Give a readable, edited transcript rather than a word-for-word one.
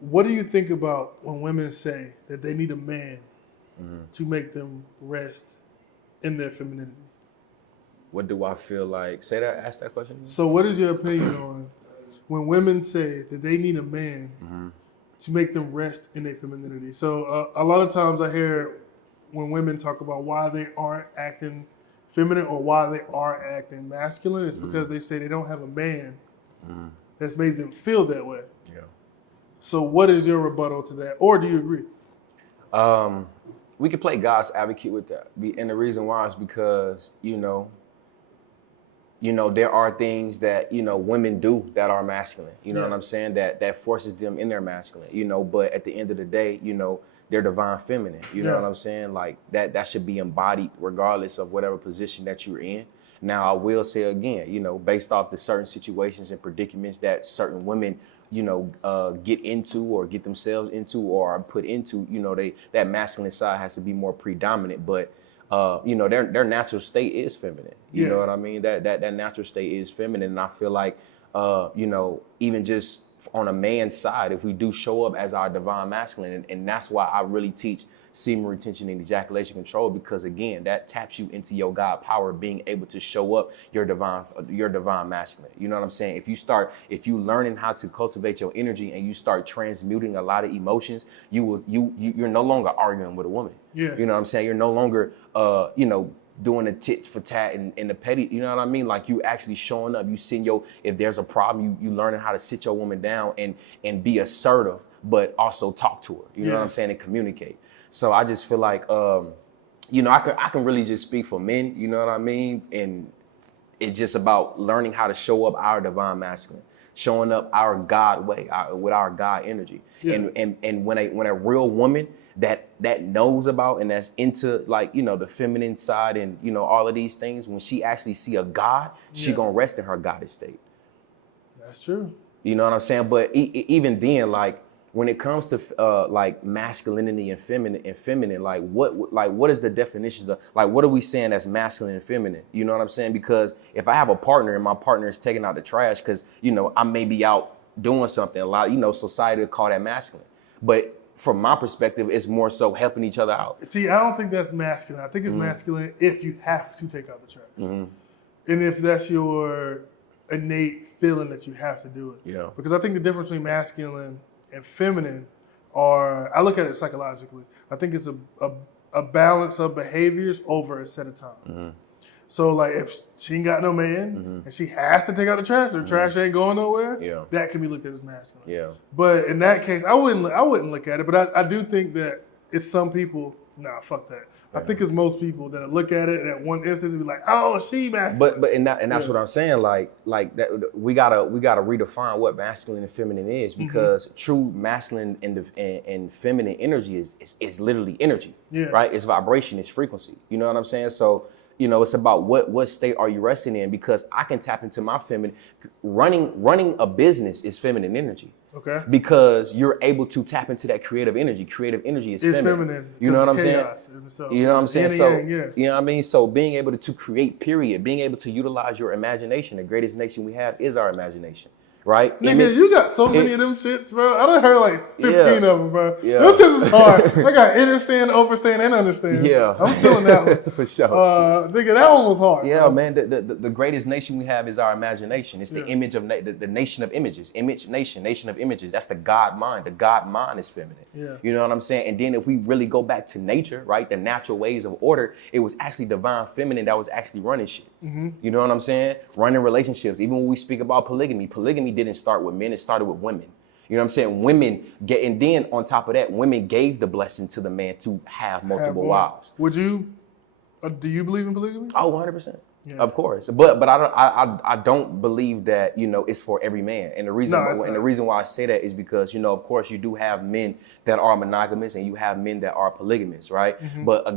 What do you think about when women say that they need a man to make them rest in their femininity? What do I feel like? Say that. Ask that question again. So, what is your opinion on when women say that they need a man to make them rest in their femininity? So, a lot of times I hear when women talk about why they aren't acting feminine or why they are acting masculine, it's because they say they don't have a man that's made them feel that way. Yeah. So, what is your rebuttal to that, or do you agree? We could play God's advocate with that, and the reason why is because there are things that women do that are masculine. You know what I'm saying? That forces them in their masculine. But at the end of the day, they're divine feminine. You know what I'm saying? Like that should be embodied regardless of whatever position that you're in. Now, I will say again, based off the certain situations and predicaments that certain women, get into or get themselves into or are put into, that masculine side has to be more predominant. But their natural state is feminine. You know what I mean? That natural state is feminine, and I feel like, even just on a man's side, if we do show up as our divine masculine, and that's why I really teach semen retention and ejaculation control, because again, that taps you into your God power, being able to show up your divine masculine. You know what I'm saying? If you learning how to cultivate your energy and you start transmuting a lot of emotions, you're no longer arguing with a woman. Yeah. You know what I'm saying? You're no longer, doing the tit for tat and the petty, you know what I mean? Like you actually showing up, if there's a problem, you learning how to sit your woman down and be assertive, but also talk to her, you know what I'm saying, and communicate. So I just feel like, I can really just speak for men, you know what I mean? And it's just about learning how to show up our divine masculine, showing up our God way, with our God energy. Yeah. And when a real woman that knows about and that's into the feminine side and all of these things, when she actually see a God, she gonna rest in her goddess state. That's true. You know what I'm saying? But even then, like when it comes to masculinity and feminine, like what is the definitions of, like what are we saying as masculine and feminine? You know what I'm saying? Because if I have a partner and my partner is taking out the trash because I may be out doing something, a lot, society would call that masculine. But from my perspective, it's more so helping each other out. See, I don't think that's masculine. I think it's masculine if you have to take out the trash. And if that's your innate feeling that you have to do it. Yeah. Because I think the difference between masculine and feminine I look at it psychologically. I think it's a balance of behaviors over a set of time. So like if she ain't got no man and she has to take out the trash, or the trash ain't going nowhere, that can be looked at as masculine. Yeah. But in that case, I wouldn't look at it. But I do think that it's some people. Nah, fuck that. I think it's most people that look at it and at one instance be like, oh, she masculine. But that's what I'm saying. Like that we gotta redefine what masculine and feminine is, because true masculine and feminine energy is literally energy. Yeah. Right? It's vibration, it's frequency. You know what I'm saying? So it's about what state are you resting in, because I can tap into my feminine. Running a business is feminine energy. Okay. Because you're able to tap into that creative energy. Creative energy is feminine. You know what I'm saying? So, you know what I'm saying? So, yang, you know what I mean? So being able to create, period, being able to utilize your imagination, the greatest nation we have is our imagination. Right? Nigga, you got so many of them shits, bro. I done heard like 15 of them, bro. Yeah. Them shits is hard. I got understand, overstand, and understand. Yeah. I'm feeling that one. For sure. Nigga, that one was hard. Yeah, bro. man. The greatest nation we have is our imagination. It's the image of the nation of images. Nation of images. That's the God mind. The God mind is feminine. Yeah. You know what I'm saying? And then if we really go back to nature, right, the natural ways of order, it was actually divine feminine that was actually running shit. You know what I'm saying? Running relationships. Even when we speak about polygamy didn't start with men. It started with women. You know what I'm saying? Women get, and then on top of that, women gave the blessing to the man to have multiple wives. Would you? Do you believe in polygamy? Oh, 100%. Yeah. Of course. But I don't believe that, it's for every man. And the reason why I say that is because, of course you do have men that are monogamous and you have men that are polygamous, right? But again,